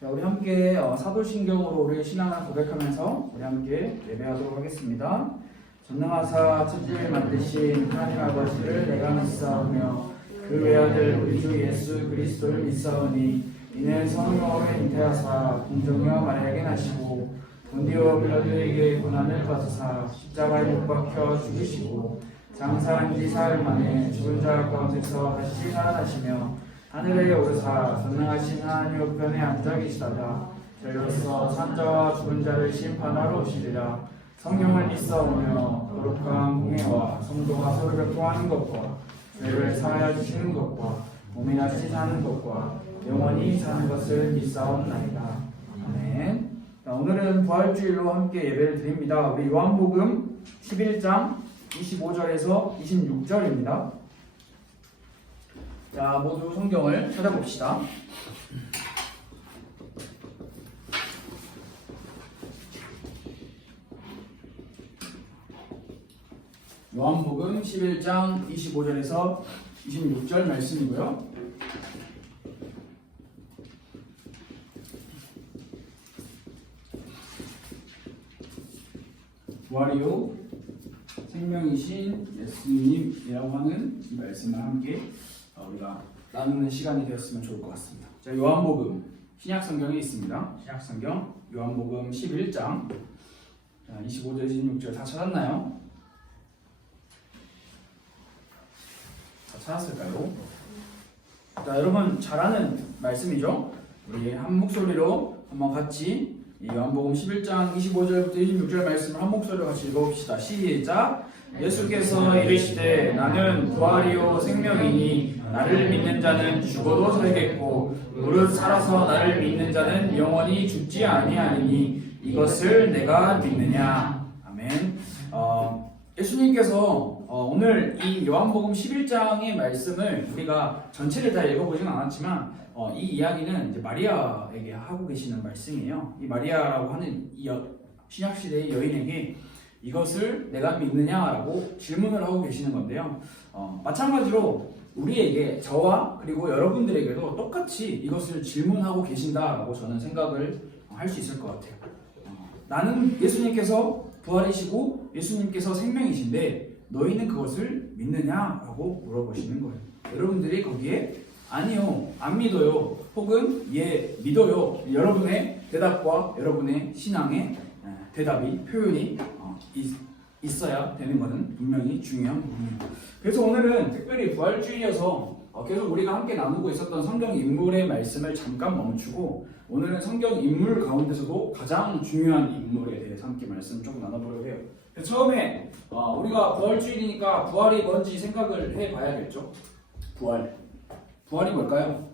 자, 우리 함께 사도신경으로 우리의 신앙을 고백하면서 우리 함께 예배하도록 하겠습니다. 전능하사 천지를 만드신 하나님 아버지를 내가 믿사오며 그 외아들 우리 주 예수 그리스도를 믿사오니 이는 성령으로 잉태하사 공정녀 마리아에게 나시고 본디오 빌라도에게 고난을 받으사 십자가에 못 박혀 죽으시고 장사한 지 사흘 만에 죽은 자 가운데서 다시 살아나시며 하늘에 오르사 전능하신 하나님 우편에 앉아 계시다가 저희로서 산자와 죽은 자를 심판하러 오시리라. 성령을 믿사오며 거룩한 공예와 성도가 서로 교통하는 것과 죄를 사하여 주시는 것과 몸이 다시 사는 것과 영원히 사는 것을 믿사옵나이다. 아멘. 자, 오늘은 부활주일로 함께 예배를 드립니다. 우리 요한복음 11장 25절에서 26절입니다. 자, 모두 성경을 찾아봅시다. 요한복음 11장 25절에서 26절 말씀이고요. 부활이요 생명이신 예수님이라고 하는 이 말씀을 함께 우리가 나누는 시간이 되었으면 좋을 것 같습니다. 자, 요한복음 신약성경에 있습니다. 신약성경 요한복음 11장 25절 26절 다 찾았나요? 다 찾았을까요? 자, 여러분 잘 아는 말씀이죠? 우리 한 목소리로 한번 같이 이 요한복음 11장 25절부터 26절 말씀을 한 목소리로 같이 읽어봅시다. 시작! 예수께서 이르시되 나는 부활이요 생명이니 나를 믿는 자는 죽어도 살겠고 무릇 살아서 나를 믿는 자는 영원히 죽지 아니하리니 이것을 내가 믿느냐. 아멘. 예수님께서 오늘 이 요한복음 11장의 말씀을 우리가 전체를 다 읽어보진 않았지만 이 이야기는 이제 마리아에게 하고 계시는 말씀이에요. 이 마리아라고 하는 이 신약시대의 여인에게 이것을 내가 믿느냐라고 질문을 하고 계시는 건데요. 마찬가지로 우리에게 저와 그리고 여러분들에게도 똑같이 이것을 질문하고 계신다라고 저는 생각을 할 수 있을 것 같아요. 나는 예수님께서 부활이시고 예수님께서 생명이신데 너희는 그것을 믿느냐라고 물어보시는 거예요. 여러분들이 거기에 아니요, 안 믿어요, 혹은 예, 믿어요, 여러분의 대답과 여러분의 신앙의 대답이 표현이 있어야 되는 것은 분명히 중요한 부분입니다. 그래서 오늘은 특별히 부활주일이어서 계속 우리가 함께 나누고 있었던 성경 인물의 말씀을 잠깐 멈추고 오늘은 성경 인물 가운데서도 가장 중요한 인물에 대해서 함께 말씀 조금 나눠보려고 해요. 처음에 우리가 부활주일이니까 부활이 뭔지 생각을 해봐야겠죠. 부활이 뭘까요?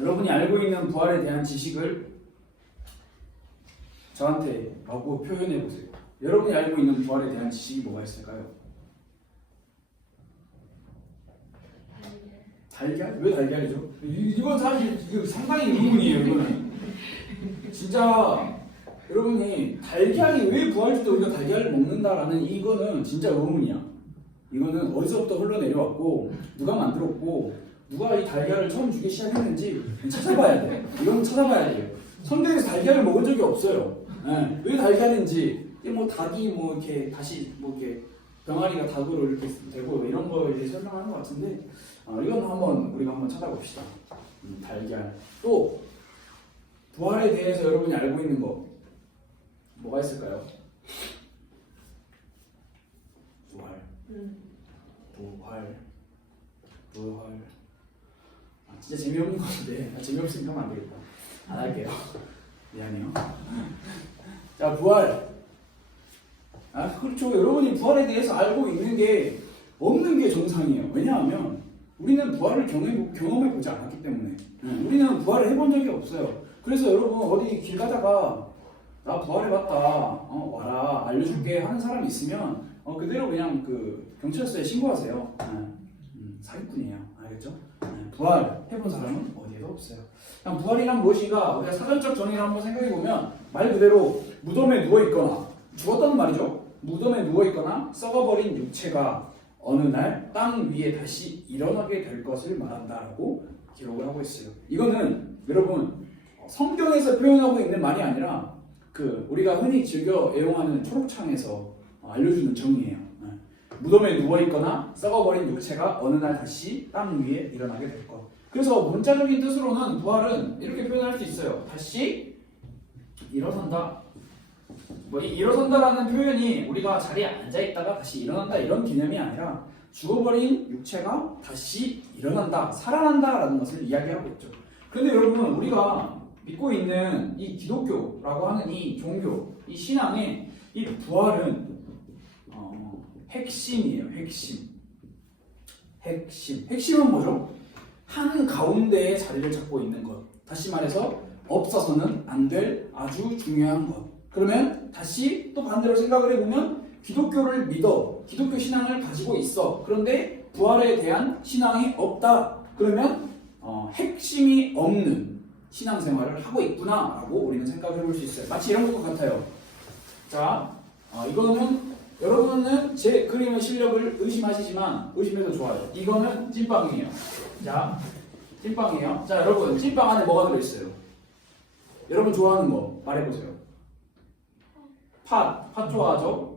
여러분이 알고 있는 부활에 대한 지식을 저한테 하고 표현해보세요. 여러분이 알고 있는 부활에 대한 지식이 뭐가 있을까요? 달걀? 왜 달걀이죠? 이건 사실 상당히 의문이에요. 이거는 진짜 여러분이 달걀이 왜 부활주일 때 우리가 달걀을 먹는다라는 이거는 진짜 의문이야. 이거는 어디서부터 흘러내려왔고 누가 만들었고 누가 이 달걀을 처음 주기 시작했는지 찾아봐야 돼. 이건 찾아봐야 돼요. 성경에서 달걀을 먹은 적이 없어요. 네. 왜 달걀인지 뭐 닭이 뭐 이렇게 다시 뭐 이렇게 병아리가 닭으로 이렇게 되고 이런 거에 대해 설명하는 것 같은데 이건 우리가 한번 찾아봅시다. 달걀. 또 부활에 대해서 여러분이 알고 있는 거 뭐가 있을까요? 부활. 진짜 재미없는 것 같은데 재미없으니까 하면 안 되겠다. 안 할게요. 미안해요. 자, 부활. 그렇죠. 여러분이 부활에 대해서 알고 있는 게 없는 게 정상이에요. 왜냐하면 우리는 부활을 경험해보지 않았기 때문에 우리는 부활을 해본 적이 없어요. 그래서 여러분 어디 길 가다가 나 부활해봤다, 와라, 알려줄게 하는 사람이 있으면 그대로 그냥 그 경찰서에 신고하세요. 사기꾼이에요. 알겠죠? 부활 해본 사람은 어디에도 없어요. 그냥 부활이란 무엇인가 우리가 사전적 정의를 한번 생각해보면 말 그대로 무덤에 누워있거나 죽었다는 말이죠. 무덤에 누워있거나 썩어버린 육체가 어느 날 땅 위에 다시 일어나게 될 것을 말한다라고 기록을 하고 있어요. 이거는 여러분 성경에서 표현하고 있는 말이 아니라 그 우리가 흔히 즐겨 애용하는 초록창에서 알려주는 정의예요. 무덤에 누워있거나 썩어버린 육체가 어느 날 다시 땅 위에 일어나게 될 것. 그래서 문자적인 뜻으로는 부활은 이렇게 표현할 수 있어요. 다시 일어선다. 이 일어선다라는 표현이 우리가 자리에 앉아있다가 다시 일어난다 이런 개념이 아니라 죽어버린 육체가 다시 일어난다, 살아난다라는 것을 이야기하고 있죠. 그런데 여러분, 우리가 믿고 있는 이 기독교라고 하는 이 종교, 이 신앙의 이 부활은 핵심이에요. 핵심은 뭐죠? 한 가운데에 자리를 잡고 있는 것. 다시 말해서 없어서는 안 될 아주 중요한 것. 그러면 다시 또 반대로 생각을 해보면 기독교를 믿어. 기독교 신앙을 가지고 있어. 그런데 부활에 대한 신앙이 없다. 그러면 핵심이 없는 신앙생활을 하고 있구나라고 우리는 생각을 해볼 수 있어요. 마치 이런 것 같아요. 자, 이거는 여러분은 제 그림의 실력을 의심하시지만 의심해도 좋아요. 이거는 찐빵이에요. 자, 찐빵이에요. 자, 여러분, 찐빵 안에 뭐가 들어있어요? 여러분 좋아하는 거 말해보세요. 팥 좋아하죠?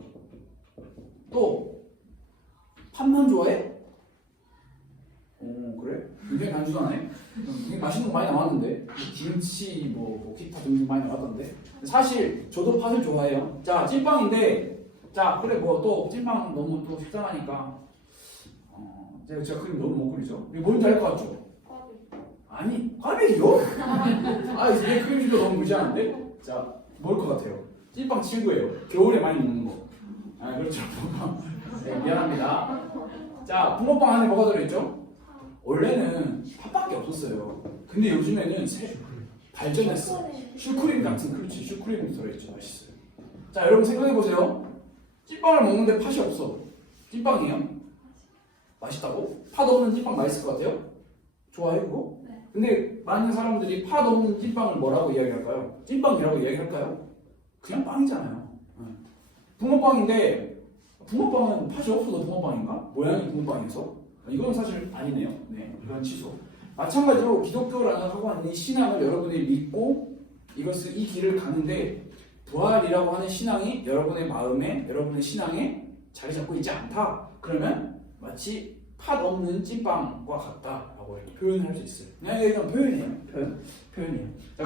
또 팥만 좋아해? 그래? 굉장히 단순하네. 굉장히 맛있는 거 많이 나왔는데 김치 뭐 기타 등등 많이 나왔던데 사실 저도 팥을 좋아해요. 자, 찐빵인데 자, 그래 뭐 또 찐빵 너무 또 식상하니까 제가 그림 너무 못 그리죠? 이거 뭔지 알 것 같죠? 아니, 꽈배기요? 내 그림도 너무 무시하는데? 자, 뭘 것 같아요? 찐빵 친구예요. 겨울에 많이 먹는 거. 그렇죠. 네, 미안합니다. 자, 붕어빵 안에 뭐가 들어있죠? 원래는 팥밖에 없었어요. 근데 요즘에는 발전했어. 슈크림 같은, 그렇지. 슈크림도 들어있죠. 맛있어요. 자, 여러분 생각해보세요. 찐빵을 먹는데 팥이 없어. 찐빵이에요? 맛있다고? 팥 없는 찐빵 맛있을 것 같아요? 좋아해 그거? 네. 근데 많은 사람들이 팥 없는 찐빵을 뭐라고 이야기할까요? 찐빵이라고 이야기할까요? 그냥 빵이잖아요. 붕어빵인데 붕어빵은 팥이 없어도 붕어빵인가? 모양이 붕어빵이어서? 이건 사실 아니네요. 네, 이건 취소. 마찬가지로 기독교라는 하고 있는 신앙을 여러분이 믿고 이 길을 가는데 부활이라고 하는 신앙이 여러분의 마음에, 여러분의 신앙에 자리 잡고 있지 않다. 그러면 마치 팥 없는 찐빵과 같다라고 이렇게 표현을 할 수 있어요. 이건 표현이에요. 표현이에요. 자,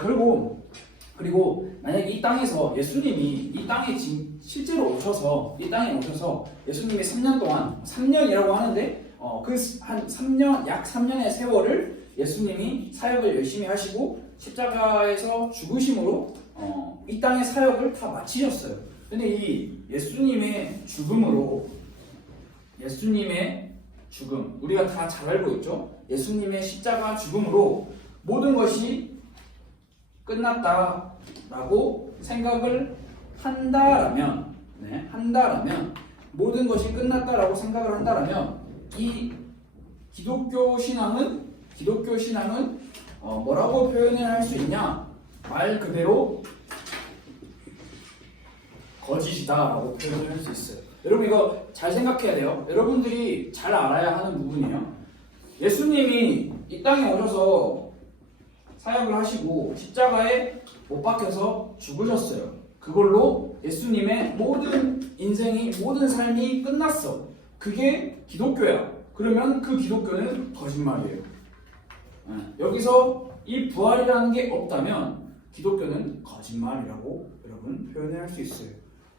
그리고 만약에 이 땅에서 예수님이 이 땅에 실제로 오셔서 이 땅에 오셔서 예수님이 3년 동안 3년이라고 하는데 그 한 3년 약 3년의 세월을 예수님이 사역을 열심히 하시고 십자가에서 죽으심으로 이 땅의 사역을 다 마치셨어요. 근데 이 예수님의 죽음으로 예수님의 죽음 우리가 다 잘 알고 있죠. 예수님의 십자가 죽음으로 모든 것이 끝났다라고 생각을 한다라면 모든 것이 끝났다라고 생각을 한다라면 이 기독교 신앙은 뭐라고 표현을 할 수 있냐? 말 그대로 거짓이다라고 표현을 할 수 있어요. 여러분 이거 잘 생각해야 돼요. 여러분들이 잘 알아야 하는 부분이에요. 예수님이 이 땅에 오셔서 사역을 하시고 십자가에 못 박혀서 죽으셨어요. 그걸로 예수님의 모든 인생이 모든 삶이 끝났어. 그게 기독교야. 그러면 그 기독교는 거짓말이에요. 여기서 이 부활이라는 게 없다면 기독교는 거짓말이라고 여러분 표현을 할 수 있어요.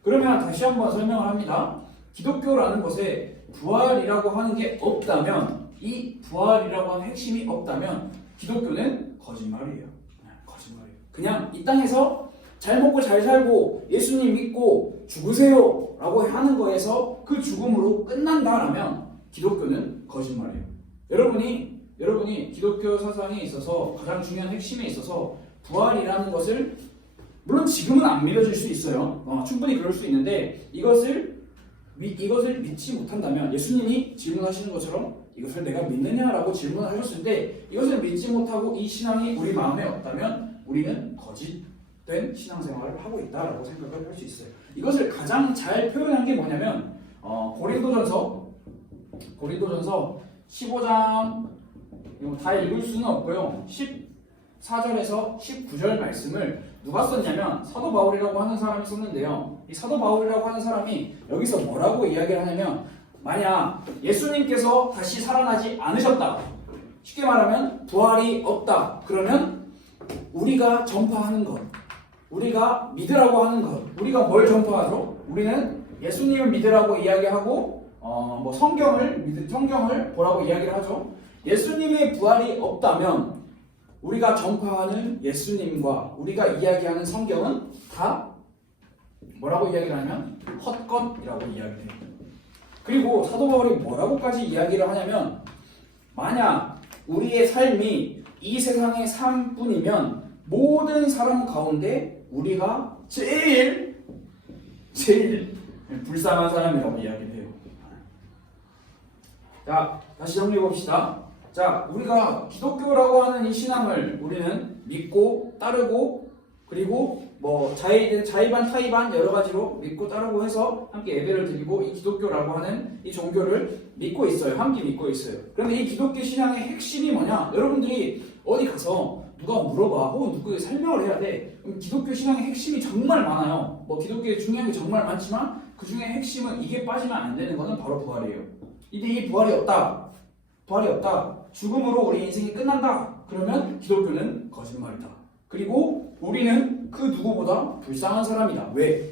그러면 다시 한번 설명을 합니다. 기독교라는 것에 부활이라고 하는 게 없다면 이 부활이라고 하는 핵심이 없다면 기독교는 거짓말이에요. 거짓말이에요. 그냥 이 땅에서 잘 먹고 잘 살고 예수님 믿고 죽으세요 라고 하는 거에서 그 죽음으로 끝난다라면 기독교는 거짓말이에요. 여러분이 기독교 사상에 있어서 가장 중요한 핵심에 있어서 부활이라는 것을 물론 지금은 안 믿어질 수 있어요. 충분히 그럴 수 있는데 이것을 믿지 못한다면 예수님이 질문하시는 것처럼 이것을 내가 믿느냐라고 질문을 하셨을 때 이것을 믿지 못하고 이 신앙이 우리 마음에 없다면 우리는 거짓된 신앙생활을 하고 있다라고 생각을 할 수 있어요. 이것을 가장 잘 표현한 게 뭐냐면 고린도전서 15장 이거 다 읽을 수는 없고요. 14절에서 19절 말씀을 누가 썼냐면 사도 바울이라고 하는 사람이 썼는데요. 이 사도 바울이라고 하는 사람이 여기서 뭐라고 이야기를 하냐면 만약 예수님께서 다시 살아나지 않으셨다. 쉽게 말하면 부활이 없다. 그러면 우리가 전파하는 것, 우리가 믿으라고 하는 것, 우리가 뭘 전파하죠? 우리는 예수님을 믿으라고 이야기하고 뭐 성경을 보라고 이야기를 하죠. 예수님의 부활이 없다면 우리가 전파하는 예수님과 우리가 이야기하는 성경은 다 뭐라고 이야기를 하냐면 헛것이라고 이야기를 해요. 그리고 사도 바울이 뭐라고까지 이야기를 하냐면 만약 우리의 삶이 이 세상의 삶뿐이면 모든 사람 가운데 우리가 제일 불쌍한 사람이라고 이야기를 해요. 자, 다시 정리해 봅시다. 자, 우리가 기독교라고 하는 이 신앙을 우리는 믿고 따르고 그리고 뭐 자의반 타의반 여러 가지로 믿고 따르고 해서 함께 예배를 드리고 이 기독교라고 하는 이 종교를 믿고 있어요. 함께 믿고 있어요. 그런데 이 기독교 신앙의 핵심이 뭐냐? 여러분들이 어디 가서 누가 물어봐 혹은 누구에게 설명을 해야 돼. 그럼 기독교 신앙의 핵심이 정말 많아요. 뭐 기독교의 중요한 게 정말 많지만 그 중에 핵심은 이게 빠지면 안 되는 거는 바로 부활이에요. 근데 이 부활이 없다. 죽음으로 우리 인생이 끝난다. 그러면 기독교는 거짓말이다. 그리고 우리는 그 누구보다 불쌍한 사람이다. 왜?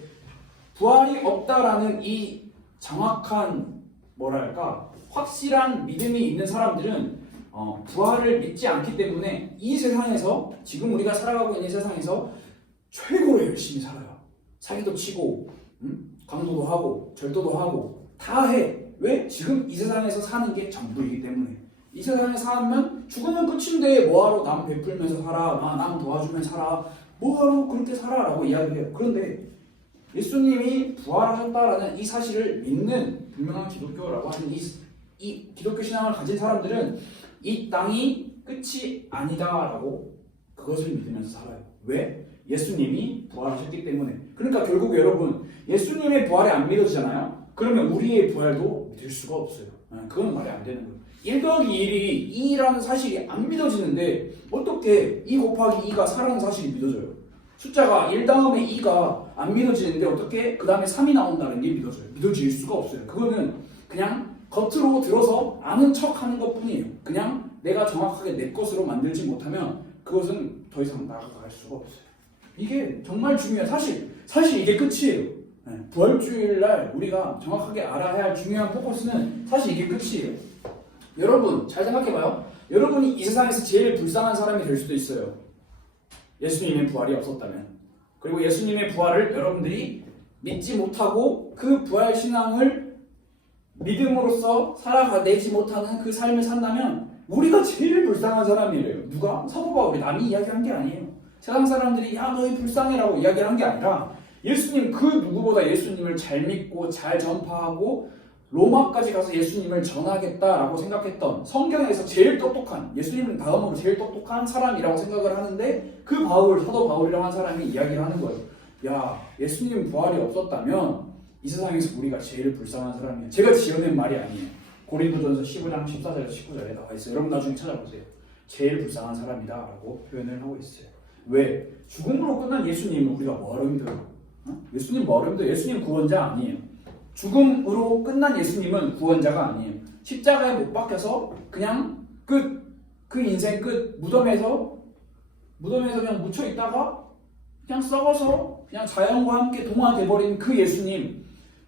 부활이 없다라는 이 정확한 확실한 믿음이 있는 사람들은 부활을 믿지 않기 때문에 이 세상에서 지금 우리가 살아가고 있는 이 세상에서 최고로 열심히 살아요. 사기도 치고 강도도 하고 절도도 하고 다 해. 왜? 지금 이 세상에서 사는 게 전부이기 때문에. 이 세상에 살면 죽으면 끝인데 뭐하러 남 베풀면서 살아, 남 도와주면서 살아, 뭐하러 그렇게 살아라고 이야기해요. 그런데 예수님이 부활하셨다라는 이 사실을 믿는 분명한 기독교라고 하는 이 기독교 신앙을 가진 사람들은 이 땅이 끝이 아니다라고 그것을 믿으면서 살아요. 왜? 예수님이 부활하셨기 때문에. 그러니까 결국 여러분 예수님의 부활이 안 믿어지잖아요. 그러면 우리의 부활도 믿을 수가 없어요. 그건 말이 안 되는 거예요. 1 더하기 1이 2라는 사실이 안 믿어지는데 어떻게 2 곱하기 2가 4라는 사실이 믿어져요? 숫자가 1 다음에 2가 안 믿어지는데 어떻게 그 다음에 3이 나온다는 게 믿어져요? 믿어질 수가 없어요. 그거는 그냥 겉으로 들어서 아는 척하는 것뿐이에요. 그냥 내가 정확하게 내 것으로 만들지 못하면 그것은 더 이상 나아갈 수가 없어요. 이게 정말 중요해요. 사실 이게 끝이에요. 부활주일날 우리가 정확하게 알아야 할 중요한 포커스는 사실 이게 끝이에요. 여러분 잘 생각해봐요. 여러분이 이 세상에서 제일 불쌍한 사람이 될 수도 있어요. 예수님의 부활이 없었다면. 그리고 예수님의 부활을 여러분들이 믿지 못하고 그 부활 신앙을 믿음으로써 살아내지 못하는 그 삶을 산다면 우리가 제일 불쌍한 사람이래요. 누가? 사도 바울이 남이 이야기한 게 아니에요. 세상 사람들이 야 너희 불쌍해라고 이야기를 한 게 아니라 예수님 그 누구보다 예수님을 잘 믿고 잘 전파하고 로마까지 가서 예수님을 전하겠다라고 생각했던 성경에서 제일 똑똑한 예수님 다음으로 제일 똑똑한 사람이라고 생각을 하는데 그 사도 바울이라고 한 사람이 이야기를 하는 거예요. 야 예수님 부활이 없었다면 이 세상에서 우리가 제일 불쌍한 사람이에요. 제가 지어낸 말이 아니에요. 고린도전서 15장 14절에서 19절에 나와 있어요. 여러분 나중에 찾아보세요. 제일 불쌍한 사람이다 라고 표현을 하고 있어요. 왜? 죽음으로 끝난 예수님을 우리가 뭐하러 믿어요? 예수님 뭐하러 믿어요? 예수님 구원자 아니에요. 죽음으로 끝난 예수님은 구원자가 아니에요. 십자가에 못 박혀서 그냥 끝, 그 인생 끝, 무덤에서 그냥 묻혀 있다가 그냥 썩어서 그냥 자연과 함께 동화돼버린 그 예수님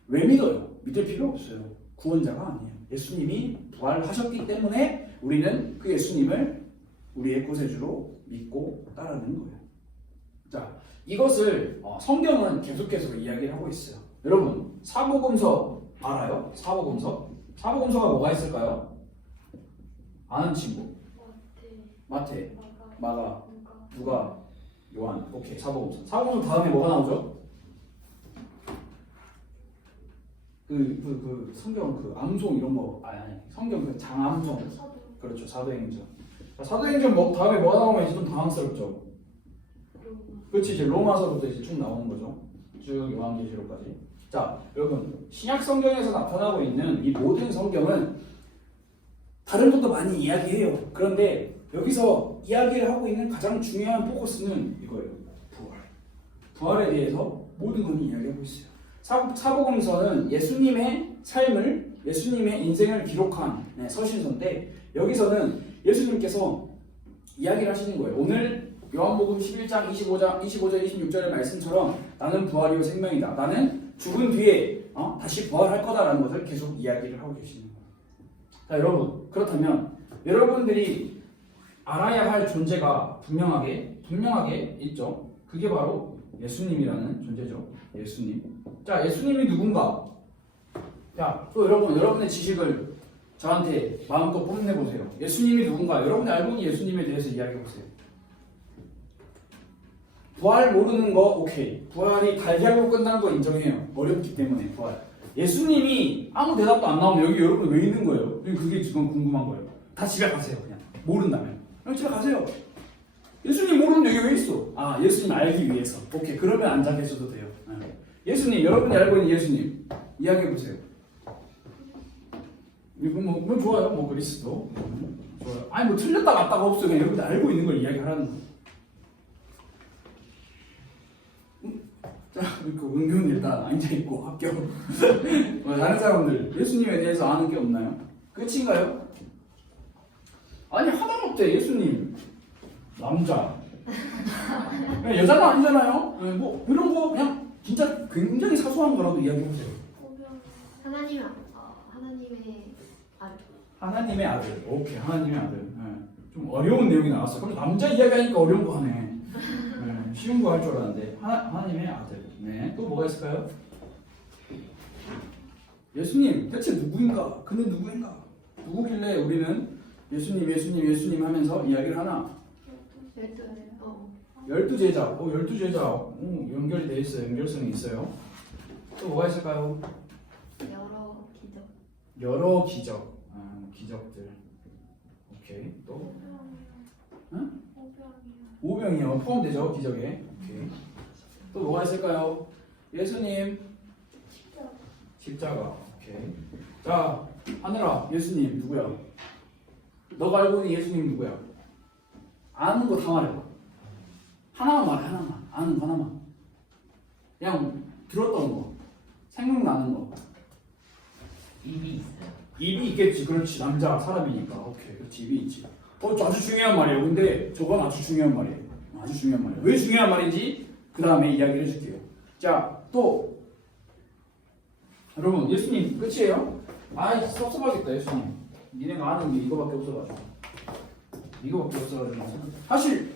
왜 믿어요? 믿을 필요 없어요. 구원자가 아니에요. 예수님이 부활하셨기 때문에 우리는 그 예수님을 우리의 구세주로 믿고 따르는 거예요. 자, 이것을 성경은 계속해서 이야기를 하고 있어요. 여러분, 사복음서 알아요? 사복음서가 뭐가 있을까요? 아는 친구? 마태, 마가, 누가, 요한. 오케이, 사복음서. 사복음서 다음에 뭐가 나오죠? 성경 암송 이런 거 아니 성경 장암송. 그렇죠, 사도행전. 사도행전 다음에 뭐가 나오면 이제 좀 당황스럽죠. 그렇지, 이제 로마서부터 이제 쭉 나오는 거죠. 쭉 요한계시록까지. 자, 여러분 신약 성경에서 나타나고 있는 이 모든 성경은 다른 것도 많이 이야기해요. 그런데 여기서 이야기를 하고 있는 가장 중요한 포커스는 이거예요. 부활. 부활에 대해서 모든 건 이야기하고 있어요. 사복음서는 예수님의 삶을, 예수님의 인생을 기록한 서신서인데 여기서는 예수님께서 이야기를 하시는 거예요. 오늘 요한복음 11장 25절 26절의 말씀처럼 나는 부활이요 생명이다. 나는 죽은 뒤에 다시 부활할 거다라는 것을 계속 이야기를 하고 계시는 거예요. 자, 여러분, 그렇다면 여러분들이 알아야 할 존재가 분명하게 있죠. 그게 바로 예수님이라는 존재죠. 예수님. 자, 예수님이 누군가? 자, 또 여러분의 지식을 저한테 마음껏 뽐내보세요. 예수님이 누군가? 여러분이 알고 있는 예수님에 대해서 이야기해보세요. 부활 모르는 거 오케이. 부활이 달걀로 끝난 거 인정해요. 어렵기 때문에 부활. 예수님이 아무 대답도 안 나오면 여기 여러분 왜 있는 거예요? 그게 지금 궁금한 거예요. 다 집에 가세요. 그냥 모른다면 그냥 집에 가세요. 예수님 모르는 여기 왜 있어? 아, 예수님 알기 위해서. 오케이, 그러면 앉아 계셔도 돼요. 예수님, 여러분이 알고 있는 예수님 이야기해보세요. 뭐 좋아요. 뭐 그리스도 좋아요. 아니 뭐 틀렸다 맞다가 없어요. 그냥 여러분들 알고 있는 걸 이야기하라는 거예요. 자, 그 은근 일단 앉아있고 합격. 다른 사람들 예수님에 대해서 아는 게 없나요? 끝인가요? 아니 하나도 없대. 예수님 남자 여자는 아니잖아요. 뭐 이런 거 그냥 진짜 굉장히 사소한 거라도 이야기해보세요. 하나님의 아들. 하나님의 아들. 오케이, 하나님의 아들. 좀 어려운 내용이 나왔어. 그럼 남자 이야기하니까 어려운 거 하네. 쉬운 거 할 줄 알았는데 하나님의 아들. 네, 또 뭐가 있을까요? 예수님 대체 누구인가? 그는 누구인가? 누구길래 우리는 예수님 하면서 이야기를 하나? 12제자. 12제자. 연결이 돼 있어요. 연결성이 있어요. 또 뭐가 있을까요? 여러 기적. 기적들. 오케이. 또? 응? 오병이요. 포함되죠, 기적에. 오케이. 또 뭐가 있을까요? 예수님. 십자가. 오케이. 자, 하늘아, 예수님 누구야? 너가 알고 있는 예수님 누구야? 아는 거 다 말해봐. 하나만 말해, 하나만. 아는 거 하나만. 그냥 들었던 거. 생각나는 거. 입이 있어요. 입이 있겠지. 그렇지. 남자 사람이니까. 오케이. 그렇지. 입이 있지. 아주 중요한 말이에요. 근데 저건 아주 중요한 말이에요. 아주 중요한 말이에요. 왜 중요한 말인지 그 다음에 이야기를 해줄게요. 자, 또 여러분 예수님 끝이에요? 아이 섭섭하겠다. 예수님 니네가 아는 게 이거밖에 없어가지고 사실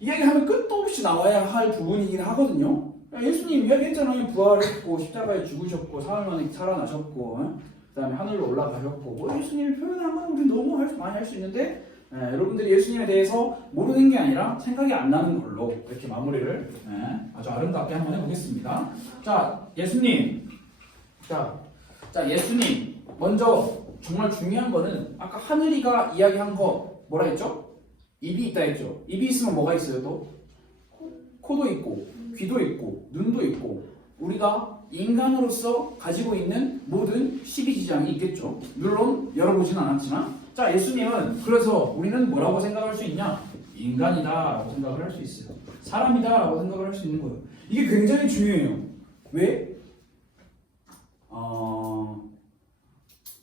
이야기하면 끝도 없이 나와야 할 부분이긴 하거든요. 예수님 이야기했잖아요. 부활했고 십자가에 죽으셨고 사흘 만에 살아나셨고 그 다음에 하늘로 올라가셨고 뭐 예수님이 표현한 건 우리 너무 많이 할 수 있는데 여러분들이 예수님에 대해서 모르는 게 아니라 생각이 안 나는 걸로 이렇게 마무리를 아주 아름답게 한번 해보겠습니다. 자, 예수님. 자, 예수님. 먼저 정말 중요한 거는 아까 하늘이가 이야기한 거 뭐라 했죠? 입이 있다 했죠. 입이 있으면 뭐가 있어요 또? 코도 있고 귀도 있고 눈도 있고 우리가 인간으로서 가지고 있는 모든 12지장이 있겠죠. 물론 열어보지는 않았지만 자, 예수님은 그래서 우리는 뭐라고 생각할 수 있냐? 인간이다 라고 생각을 할 수 있어요. 사람이다 라고 생각을 할 수 있는 거예요. 이게 굉장히 중요해요. 왜?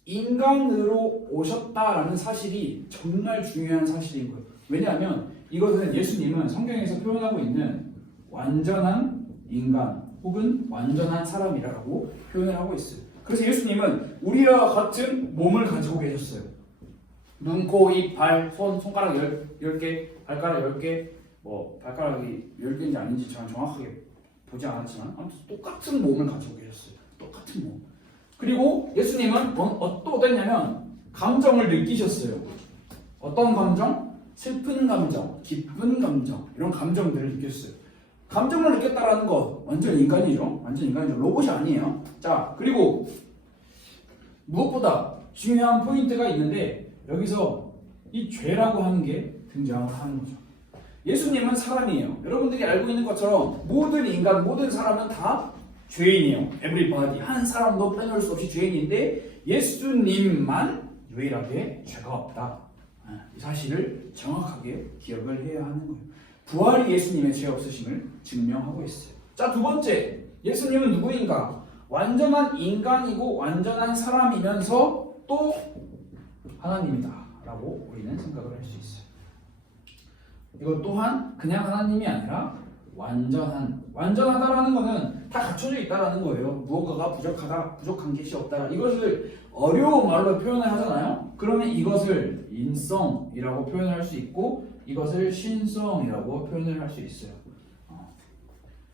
인간으로 오셨다라는 사실이 정말 중요한 사실인 거예요. 왜냐하면 이것은 예수님은 성경에서 표현하고 있는 완전한 인간 혹은 완전한 사람이라고 표현을 하고 있어요. 그래서 예수님은 우리와 같은 몸을 가지고 계셨어요. 눈, 코, 입, 발, 손가락 10개, 발가락 10개, 뭐 발가락이 10개인지 아닌지 저는 정확하게 보지 않았지만 아무튼 똑같은 몸을 가지고 계셨어요. 똑같은 몸. 그리고 예수님은 또 어땠냐면 감정을 느끼셨어요. 어떤 감정? 슬픈 감정, 기쁜 감정 이런 감정들을 느꼈어요. 감정을 느꼈다라는 거 완전 인간이죠. 완전 인간이죠. 로봇이 아니에요. 자, 그리고 무엇보다 중요한 포인트가 있는데 여기서 이 죄라고 하는 게 등장을 하는 거죠. 예수님은 사람이에요. 여러분들이 알고 있는 것처럼 모든 인간, 모든 사람은 다 죄인이에요. everybody. 한 사람도 빼놓을 수 없이 죄인인데 예수님만 유일하게 죄가 없다. 이 사실을 정확하게 기억을 해야 하는 거예요. 부활이 예수님의 죄 없으심을 증명하고 있어요. 자, 두 번째, 예수님은 누구인가? 완전한 인간이고 완전한 사람이면서 또 하나님이다 라고 우리는 생각을 할 수 있어요. 이것 또한 그냥 하나님이 아니라 완전하다라는 것은 다 갖춰져 있다라는 거예요. 무엇가가 부족한 것이 없다. 이것을 어려운 말로 표현을 하잖아요. 그러면 이것을 인성이라고 표현을 할 수 있고 이것을 신성이라고 표현을 할 수 있어요.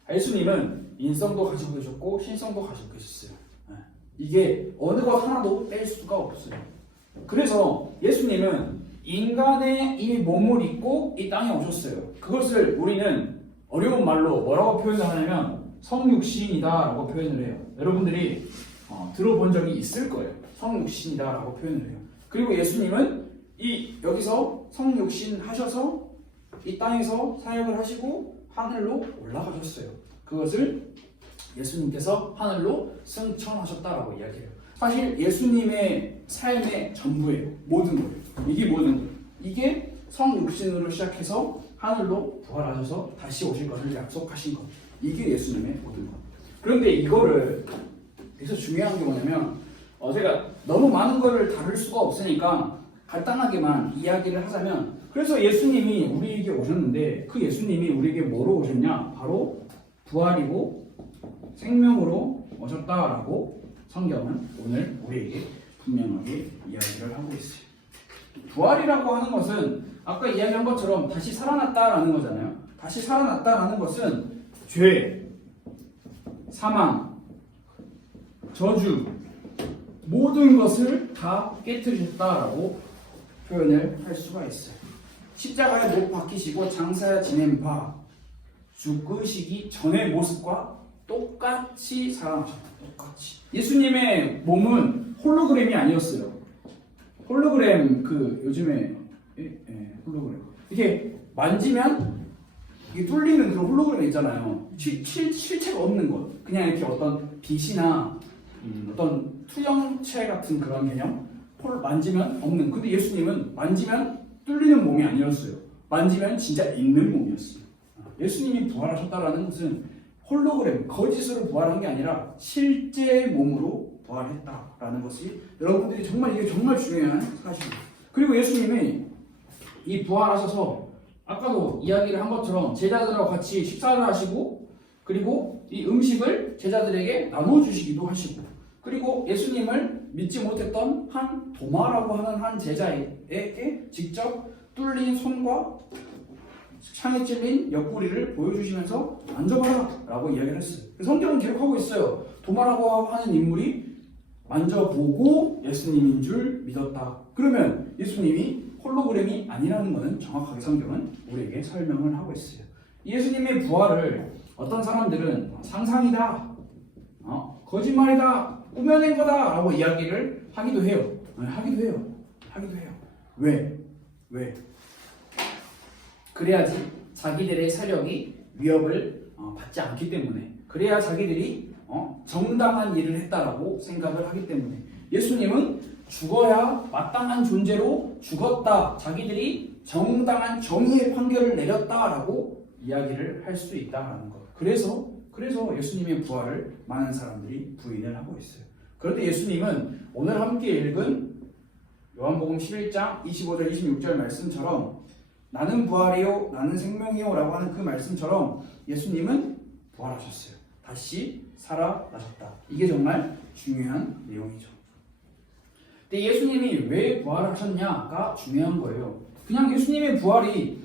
예수님은 인성도 가지고 계셨고 신성도 가지고 계셨어요. 이게 어느 것 하나도 뺄 수가 없어요. 그래서 예수님은 인간의 이 몸을 입고 이 땅에 오셨어요. 그것을 우리는 어려운 말로 뭐라고 표현을 하냐면 성육신이다라고 표현을 해요. 여러분들이 들어본 적이 있을 거예요. 성육신이다라고 표현을 해요. 그리고 예수님은 여기서 성육신 하셔서 이 땅에서 사역을 하시고 하늘로 올라가셨어요. 그것을 예수님께서 하늘로 승천하셨다라고 이야기해요. 사실 예수님의 삶의 전부예요. 모든 거예요. 이게 모든 거예요. 이게 성육신으로 시작해서 하늘로 부활하셔서 다시 오실 것을 약속하신 것. 이게 예수님의 모든 것. 그런데 이거를 여기서 중요한 게 뭐냐면 제가 너무 많은 거를 다룰 수가 없으니까 간단하게만 이야기를 하자면 그래서 예수님이 우리에게 오셨는데 그 예수님이 우리에게 뭐로 오셨냐? 바로 부활이고 생명으로 오셨다라고 성경은 오늘 우리에게 분명하게 이야기를 하고 있어요. 부활이라고 하는 것은 아까 이야기한 것처럼 다시 살아났다라는 거잖아요. 다시 살아났다라는 것은 죄, 사망, 저주 모든 것을 다 깨뜨리셨다라고 표현을 할 수가 있어요. 십자가에 못 박히시고 장사에 지낸 바 죽으시기 전의 모습과 똑같이 살아나셨다. 똑같이. 예수님의 몸은 홀로그램이 아니었어요. 홀로그램 요즘에 홀로그램 이게 만지면 이게 뚫리는 그런 홀로그램 있잖아요. 실체가 없는 것. 그냥 이렇게 어떤 빛이나 어떤 투영체 같은 그런 개념. 만지면 없는. 근데 예수님은 만지면 뚫리는 몸이 아니었어요. 만지면 진짜 있는 몸이었어요. 예수님이 부활하셨다라는 것은 홀로그램, 거짓으로 부활한 게 아니라 실제 몸으로 부활했다라는 것이 여러분들이 이게 정말 중요한 사실이에요. 그리고 예수님이 이 부활하셔서 아까도 이야기를 한 것처럼 제자들하고 같이 식사를 하시고 그리고 이 음식을 제자들에게 나눠주시기도 하시고 그리고 예수님을 믿지 못했던 한 도마라고 하는 한 제자에게 직접 뚫린 손과 창에 찔린 옆구리를 보여주시면서 만져봐라 라고 이야기를 했어요. 성경은 기록하고 있어요. 도마라고 하는 인물이 만져보고 예수님인 줄 믿었다. 그러면 예수님이 홀로그램이 아니라는 것은 정확하게 성경은 우리에게 설명을 하고 있어요. 예수님의 부활을 어떤 사람들은 상상이다, 거짓말이다, 꾸며낸 거다 라고 이야기를 하기도 해요. 하기도 해요. 왜? 그래야지 자기들의 세력이 위협을 받지 않기 때문에 그래야 자기들이 정당한 일을 했다라고 생각을 하기 때문에 예수님은 죽어야 마땅한 존재로 죽었다. 자기들이 정당한 정의의 판결을 내렸다라고 이야기를 할 수 있다는 것. 그래서 예수님의 부활을 많은 사람들이 부인을 하고 있어요. 그런데 예수님은 오늘 함께 읽은 요한복음 11장 25절 26절 말씀처럼 나는 부활이요 나는 생명이요 라고 하는 그 말씀처럼 예수님은 부활하셨어요. 다시 살아나셨다. 이게 정말 중요한 내용이죠. 근데 예수님이 왜 부활하셨냐가 중요한 거예요. 그냥 예수님의 부활이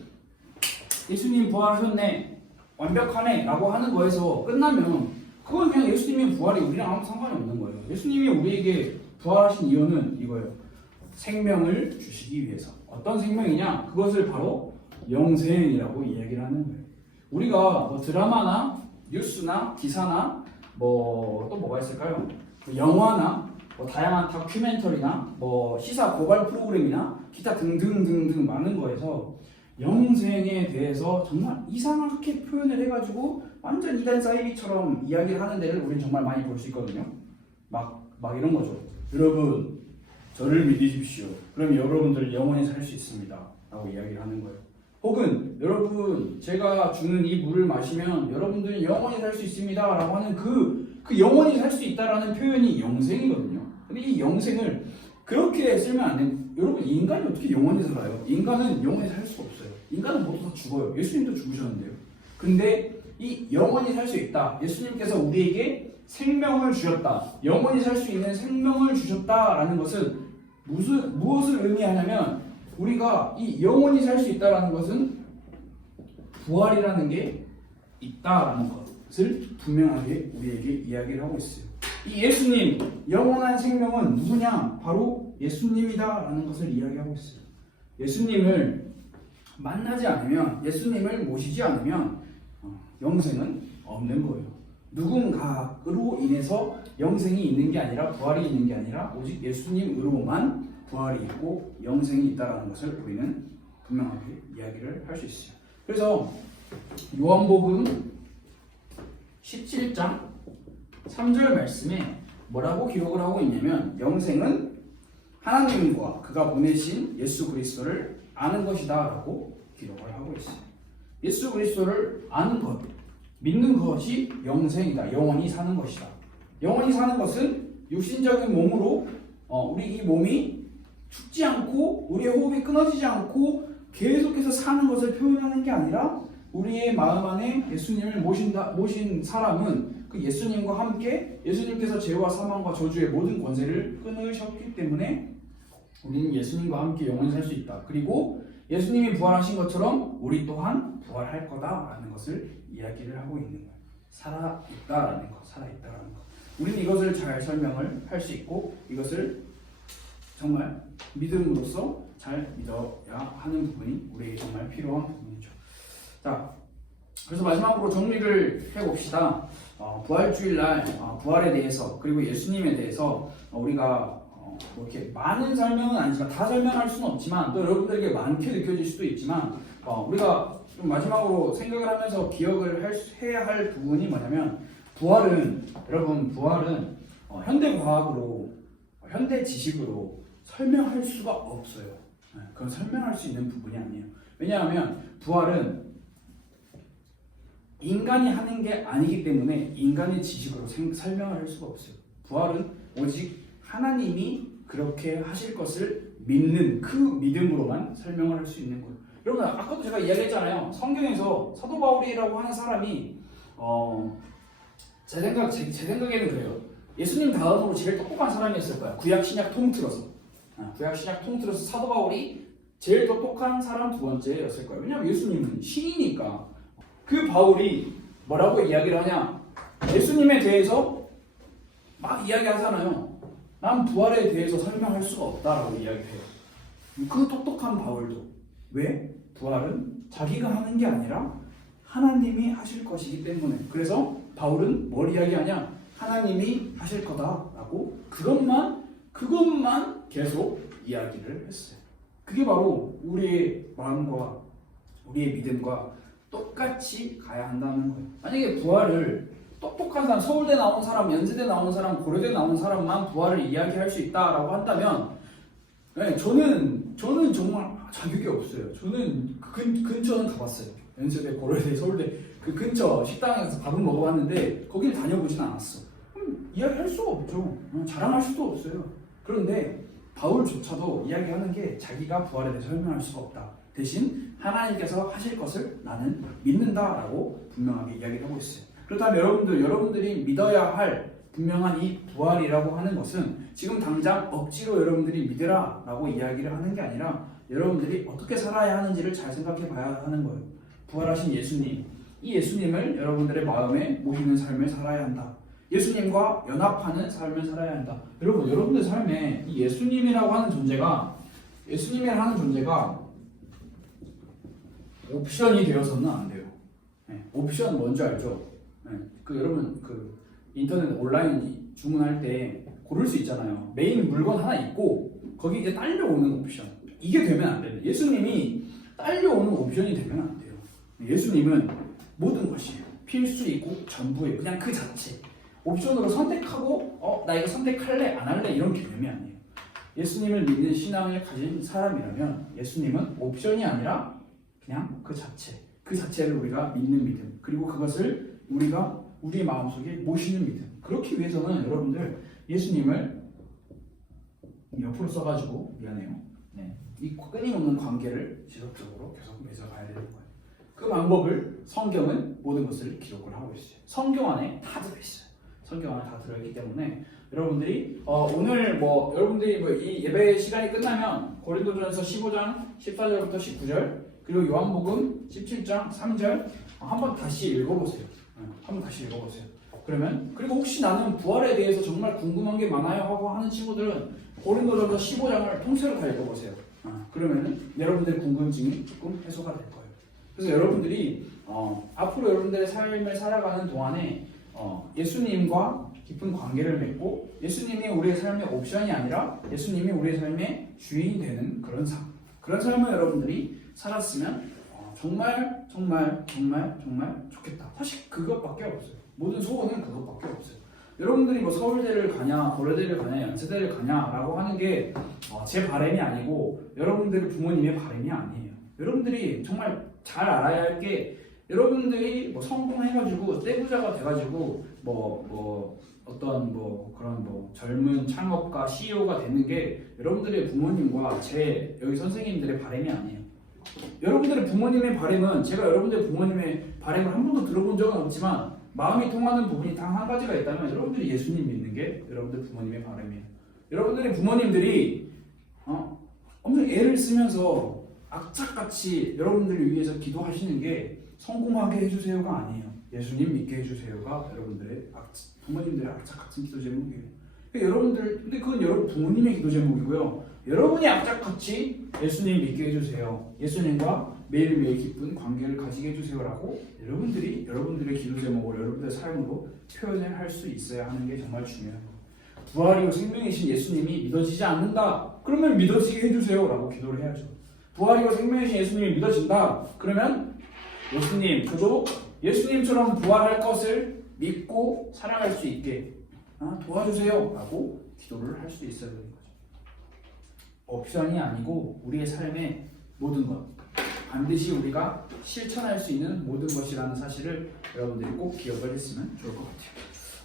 예수님 부활하셨네 완벽하네 라고 하는 거에서 끝나면 그건 그냥 예수님의 부활이 우리랑 아무 상관이 없는 거예요. 예수님이 우리에게 부활하신 이유는 이거예요. 생명을 주시기 위해서. 어떤 생명이냐? 그것을 바로 영생이라고 이야기를 하는 거예요. 우리가 드라마나 뉴스나 기사나 또 뭐가 있을까요? 영화나 다양한 다큐멘터리나 시사 고발 프로그램이나 기타 등등등등 많은 거에서 영생에 대해서 정말 이상하게 표현을 해가지고 완전 이단 사이비처럼 이야기를 하는 데를 우리는 정말 많이 볼 수 있거든요. 막 이런 거죠. 여러분 저를 믿으십시오. 그럼 여러분들 영원히 살 수 있습니다. 라고 이야기를 하는 거예요. 혹은 여러분 제가 주는 이 물을 마시면 여러분들은 영원히 살 수 있습니다. 라고 하는 그 영원히 살 수 있다라는 표현이 영생이거든요. 근데 이 영생을 그렇게 쓰면 안 돼요. 여러분 인간이 어떻게 영원히 살아요? 인간은 영원히 살 수가 없어요. 인간은 모두 다 죽어요. 예수님도 죽으셨는데요. 근데 이 영원히 살 수 있다. 예수님께서 우리에게 생명을 주셨다. 영원히 살 수 있는 생명을 주셨다라는 것은 무엇을 의미하냐면 우리가 이 영원히 살 수 있다라는 것은 부활이라는 게 있다라는 것을 분명하게 우리에게 이야기를 하고 있어요. 이 예수님 영원한 생명은 누구냐? 바로 예수님이다라는 것을 이야기하고 있어요. 예수님을 만나지 않으면, 예수님을 모시지 않으면 영생은 없는 거예요. 누군가로 인해서 영생이 있는 게 아니라, 부활이 있는 게 아니라 오직 예수님으로만 부활이 있고 영생이 있다라는 것을 우리는 분명하게 이야기를 할 수 있어요. 그래서 요한복음 17장 3절 말씀에 뭐라고 기록을 하고 있냐면, 영생은 하나님과 그가 보내신 예수 그리스도를 아는 것이다 라고 기록을 하고 있어요. 예수 그리스도를 아는 것, 믿는 것이 영생이다. 영원히 사는 것이다. 영원히 사는 것은 육신적인 몸으로 우리 이 몸이 죽지 않고 우리의 호흡이 끊어지지 않고 계속해서 사는 것을 표현하는 게 아니라, 우리의 마음 안에 예수님을 모신 사람은 그 예수님과 함께 예수님께서 죄와 사망과 저주의 모든 권세를 끊으셨기 때문에 우리는 예수님과 함께 영원히 살 수 있다. 그리고 예수님이 부활하신 것처럼 우리 또한 부활할 거다라는 것을 이야기를 하고 있는 거예요. 살아있다라는 것, 살아있다라는 것. 우리는 이것을 잘 설명을 할 수 있고 이것을 정말 믿음으로써 잘 믿어야 하는 부분이 우리에게 정말 필요한 부분이죠. 자, 그래서 마지막으로 정리를 해봅시다. 부활주일날 부활에 대해서 그리고 예수님에 대해서 우리가 이렇게 많은 설명은 아니지만 다 설명할 수는 없지만 또 여러분들에게 많게 느껴질 수도 있지만 우리가 좀 마지막으로 생각을 하면서 기억을 해야 할 부분이 뭐냐면, 여러분 부활은 현대 과학으로 현대 지식으로 설명할 수가 없어요. 그건 설명할 수 있는 부분이 아니에요. 왜냐하면 부활은 인간이 하는 게 아니기 때문에 인간의 지식으로 설명을 할 수가 없어요. 부활은 오직 하나님이 그렇게 하실 것을 믿는 그 믿음으로만 설명을 할 수 있는 거예요. 여러분 아까도 제가 이야기했잖아요. 성경에서 사도 바울이라고 하는 사람이 제 생각에는 그래요. 예수님 다음으로 제일 똑똑한 사람이었을 거야. 구약 신약 통틀어서 사도 바울이 제일 똑똑한 사람 두 번째였을 거예요. 왜냐하면 예수님은 신이니까. 그 바울이 뭐라고 이야기를 하냐? 예수님에 대해서 막 이야기하잖아요. 난 부활에 대해서 설명할 수가 없다라고 이야기해요. 그 똑똑한 바울도. 왜? 부활은 자기가 하는 게 아니라 하나님이 하실 것이기 때문에. 그래서 바울은 뭘 이야기하냐? 하나님이 하실 거다라고 그것만 계속 이야기를 했어요. 그게 바로 우리의 마음과 우리의 믿음과 똑같이 가야 한다는 거예요. 만약에 부활을 똑똑한 사람, 서울대 나온 사람, 연세대 나온 사람, 고려대 나온 사람만 부활을 이야기할 수 있다라고 한다면, 네, 저는 정말 자격이 없어요. 저는 근처는 가봤어요. 연세대, 고려대, 서울대 그 근처 식당에 가서 밥은 먹어봤는데 거기를 다녀보진 않았어. 이야기할 수가 없죠. 자랑할 수도 없어요. 그런데 바울조차도 이야기하는 게 자기가 부활에 대해서 설명할 수가 없다. 대신 하나님께서 하실 것을 나는 믿는다라고 분명하게 이야기를 하고 있어요. 그렇다면 여러분들이 믿어야 할 분명한 이 부활이라고 하는 것은 지금 당장 억지로 여러분들이 믿으라라고 이야기를 하는 게 아니라 여러분들이 어떻게 살아야 하는지를 잘 생각해 봐야 하는 거예요. 부활하신 예수님, 이 예수님을 여러분들의 마음에 모시는 삶을 살아야 한다. 예수님과 연합하는 삶을 살아야 한다. 여러분들 삶에 이 예수님이라고 하는 존재가 옵션이 되어서는 안 돼요. 네, 옵션 뭔지 알죠? 네, 여러분 인터넷 온라인 주문할 때 고를 수 있잖아요. 메인 물건 하나 있고 거기 이제 딸려오는 옵션. 이게 되면 안 돼요. 예수님이 딸려오는 옵션이 되면 안 돼요. 예수님은 모든 것이 필수이고 전부예요. 그냥 그 자체. 옵션으로 선택하고 나 이거 선택할래 안 할래 이런 개념이 아니에요. 예수님을 믿는 신앙을 가진 사람이라면 예수님은 옵션이 아니라 그냥 그 자체를 우리가 믿는 믿음, 그리고 그것을 우리가 우리의 마음속에 모시는 믿음. 그렇기 위해서는 여러분들 예수님을 옆으로 써가지고 미안해요. 네. 이 끊임없는 관계를 지속적으로 계속 맺어가야 되는 거예요. 그 방법을 성경은 모든 것을 기록을 하고 있어요. 성경 안에 다 들어있어요. 성경 안에 다 들어있기 때문에 여러분들이 오늘 여러분들이 이 예배 시간이 끝나면 고린도전서 15장 14절부터 19절 그리고 요한복음 17장 3절 한번 다시 읽어보세요. 한번 다시 읽어보세요. 그리고 혹시 나는 부활에 대해서 정말 궁금한 게 많아요 하고 하는 친구들은 고린도전서 15장을 통째로 다 읽어보세요. 그러면은 여러분들의 궁금증이 조금 해소가 될 거예요. 그래서 여러분들이 앞으로 여러분들의 삶을 살아가는 동안에 예수님과 깊은 관계를 맺고 예수님이 우리의 삶의 옵션이 아니라 예수님이 우리의 삶의 주인이 되는 그런 삶을 여러분들이 살았으면 정말 좋겠다. 사실 그것밖에 없어요. 모든 소원은 그것밖에 없어요. 여러분들이 서울대를 가냐, 고려대를 가냐, 연세대를 가냐라고 하는 게 제 바람이 아니고 여러분들의 부모님의 바람이 아니에요. 여러분들이 정말 잘 알아야 할 게 여러분들이 성공해가지고 떼부자가 돼가지고 그런 젊은 창업가 CEO가 되는 게 여러분들의 부모님과 여기 선생님들의 바람이 아니에요. 여러분들의 부모님의 바람은 제가 여러분들의 부모님의 바람을 한 번도 들어본 적은 없지만 마음이 통하는 부분이 단 한 가지가 있다면 여러분들이 예수님 믿는 게 여러분들 부모님의 바람이에요. 여러분들의 부모님들이 엄청 애를 쓰면서 악착같이 여러분들을 위해서 기도하시는 게 성공하게 해주세요가 아니에요. 예수님 믿게 해주세요가 여러분들의 부모님들의 악착같은 기도 제목이에요. 근데 그건 여러분 부모님의 기도 제목이고요. 여러분이 악착같이 예수님 믿게 해주세요. 예수님과 매일매일 기쁜 관계를 가지게 해주세요라고 여러분들의 기도 제목을 여러분들의 삶으로 표현을 할 수 있어야 하는 게 정말 중요해요. 부활이고 생명이신 예수님이 믿어지지 않는다. 그러면 믿어지게 해주세요라고 기도를 해야죠. 부활이고 생명이신 예수님이 믿어진다. 그러면 예수님도 예수님처럼 부활할 것을 믿고 살아갈 수 있게 도와주세요라고 기도를 할 수 있어야 되는 거죠. 옵션이 아니고 우리의 삶의 모든 것, 반드시 우리가 실천할 수 있는 모든 것이라는 사실을 여러분들이 꼭 기억을 했으면 좋을 것 같아요.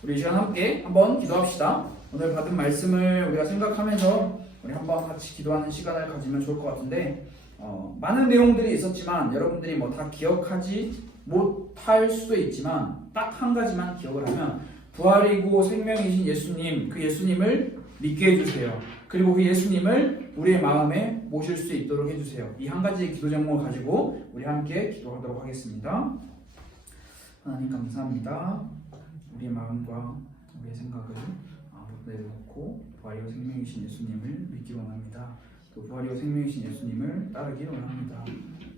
우리 이 시간 함께 한번 기도합시다. 오늘 받은 말씀을 우리가 생각하면서 우리 한번 같이 기도하는 시간을 가지면 좋을 것 같은데 많은 내용들이 있었지만 여러분들이 다 기억하지 못할 수도 있지만 딱 한 가지만 기억을 하면 부활이고 생명이신 예수님, 그 예수님을 믿게 해주세요. 그리고 그 예수님을 우리의 마음에 모실 수 있도록 해주세요. 이 한 가지 기도 제목을 가지고 우리 함께 기도하도록 하겠습니다. 하나님 감사합니다. 우리의 마음과 우리의 생각을 내려놓고 부활이고 생명이신 예수님을 믿기 원합니다. 또 부활이고 생명이신 예수님을 따르기 원합니다.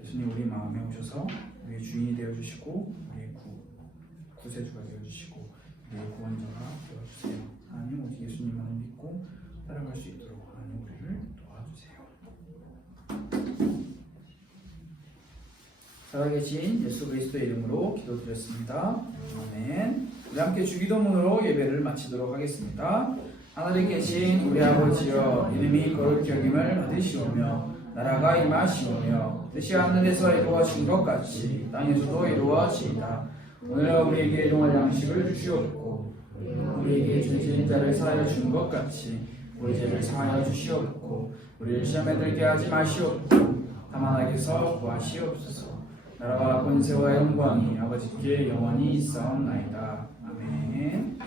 예수님 우리 마음에 오셔서 우리의 주인이 되어주시고 우리의 구세주가 되어주시고 우리의 구원자가 되어주세요. 하나님 오직 예수님만을 믿고 따라갈 수 있도록 하나님 우리를 도와주세요. 살아계신 예수 그리스도의 이름으로 기도드렸습니다. 아멘. 우리 함께 주기도문으로 예배를 마치도록 하겠습니다. 하늘에 계신 우리 아버지여, 이름이 거룩히 여김을 받으시오며 나라가 임하시오며 뜻이 하늘에서 이루어진 것 같이 땅에서도 이루어지이다. 오늘 우리에게 일용할 양식을 주시옵고 우리에게 죄진 자를 사하여 준 것 같이 우리 죄를 사하여 주시옵고 우리를 시험에 들게 하지 마시옵고 다만 악에서 구하시옵소서. 나라와 권세와 영광이 아버지께 영원히 있사옵나이다. 아멘.